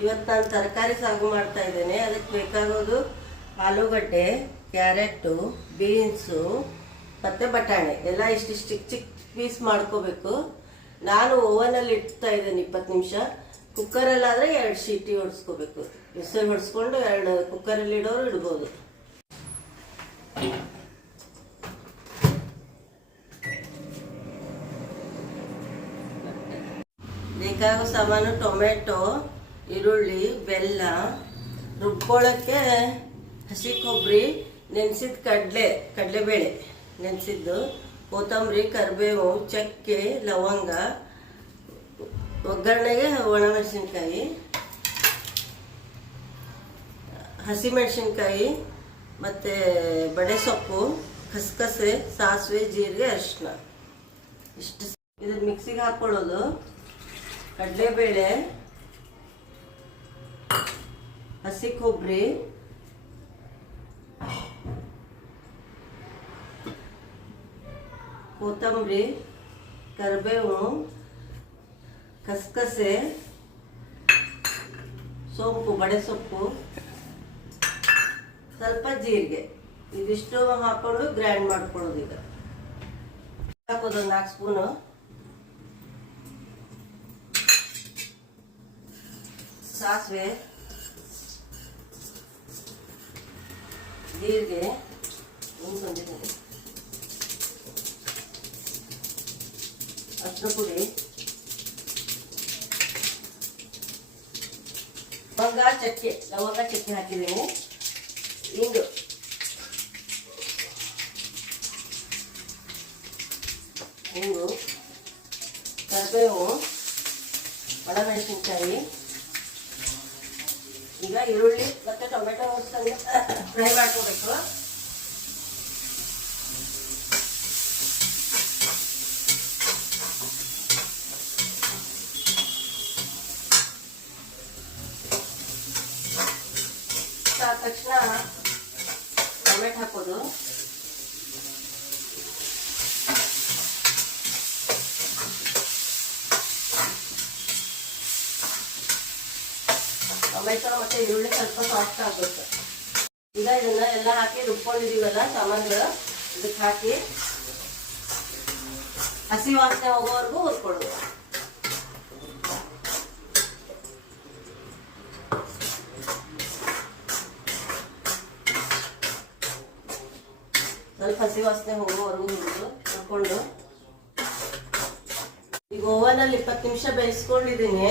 ಇವತ್ತು ನಾನು ತರಕಾರಿ ಸಾಗು ಮಾಡ್ತಾ ಇದ್ದೇನೆ. ಅದಕ್ಕೆ ಬೇಕಾಗೋದು ಆಲೂಗಡ್ಡೆ, ಕ್ಯಾರೆಟು, ಬೀನ್ಸು ಮತ್ತು ಬಟಾಣಿ ಎಲ್ಲ ಇಷ್ಟಿಷ್ಟು ಚಿಕ್ಕ ಚಿಕ್ಕ ಪೀಸ್ ಮಾಡ್ಕೋಬೇಕು. ನಾನು ಓವನಲ್ಲಿ ಇಡ್ತಾ ಇದ್ದೇನೆ 20 ನಿಮಿಷ. ಕುಕ್ಕರಲ್ಲಾದರೆ 2 ಸೀಟಿ ಹೊಡ್ಸ್ಕೋಬೇಕು. ವಿಸಲ್ ಹೊಡ್ಸ್ಕೊಂಡು 2 ಕುಕ್ಕರಲ್ಲಿ ಇಡೋರು ಇಡ್ಬೋದು. ಬೇಕಾಗೋ ಸಾಮಾನು ಟೊಮೆಟೊ, ಈರುಳ್ಳಿ, ಬೆಲ್ಲ, ರುಬ್ಕೊಳ್ಳೋಕ್ಕೆ ಹಸಿ ಕೊಬ್ಬರಿ, ನೆನೆಸಿದ ಕಡಲೆಬೇಳೆ ನೆನೆಸಿದ್ದು, ಕೊತ್ತಂಬರಿ, ಕರಿಬೇವು, ಚಕ್ಕೆ, ಲವಂಗ, ಒಗ್ಗರಣೆಗೆ ಒಣಮೆಣಸಿನ್ಕಾಯಿ, ಹಸಿಮೆಣಸಿನ್ಕಾಯಿ ಮತ್ತು ಬಡೆ ಸೊಪ್ಪು, ಕಸಕಸೆ, ಸಾಸಿವೆ, ಜೀರಿಗೆ, ಅರಿಶಿನ ಇಷ್ಟು. ಇದನ್ನು ಮಿಕ್ಸಿಗೆ ಹಾಕ್ಕೊಳ್ಳೋದು. ಕಡಲೆಬೇಳೆ, ಹಸಿ ಕೊಬ್ಬರಿ, ಕೊತ್ತಂಬರಿ, ಕರಿಬೇವು, ಕಸಕಸೆ, ಸೊಪ್ಪು, ಬಡೆ ಸೊಪ್ಪು, ಸ್ವಲ್ಪ ಜೀರಿಗೆ ಇದಿಷ್ಟು ಹಾಕೊಂಡು ಗ್ರೈಂಡ್ ಮಾಡ್ಕೊಳ್ಳೋದು. ಈಗ ಹಾಕೋದು 4 ಸ್ಪೂನು. ಸಾಸಿವೆ, ಜೀರಿಗೆ, ಅರಿಶಿನ ಪುಡಿ, ಲವಂಗ ಚಕ್ಕೆ ಹಾಕಿದ್ದೀನಿ. ಇಂಗು, ಕರಿಬೇವು, ಒಣಮೆಣಸಿನ್ಕಾಯಿ. ಈಗ ಈರುಳ್ಳಿ ಮತ್ತು ಟೊಮೆಟೊ ಫ್ರೈ ಮಾಡ್ಕೋಬೇಕು. ಆದ ತಕ್ಷಣ ಟೊಮೆಟೊ ಹಾಕೋದು. ಟೊಮೆಟೊ ಮತ್ತು ಈರುಳ್ಳಿ ಸ್ವಲ್ಪ ಸಾಫ್ಟ್ ಆಗಬೇಕು. ಈಗ ಇದನ್ನ ಎಲ್ಲ ಹಾಕಿ ರುಬ್ಕೊಂಡಿದೀವಲ್ಲ ಸಾಮಾನುಗಳು, ಇದಕ್ಕೆ ಹಾಕಿ ಹಸಿ ವಾಸನೆ ಹೋಗೋವರೆಗೂ ಹುರ್ಕೊಳ್ಳೋದು. ಸ್ವಲ್ಪ ಹಸಿ ವಾಸನೆ ಹೋಗೋವರೆಗೂ ಹುರ್ಕೊಂಡು. ಈಗ ಓವನಲ್ಲಿ 20 ನಿಮಿಷ ಬೇಯಿಸ್ಕೊಂಡಿದ್ದೀನಿ.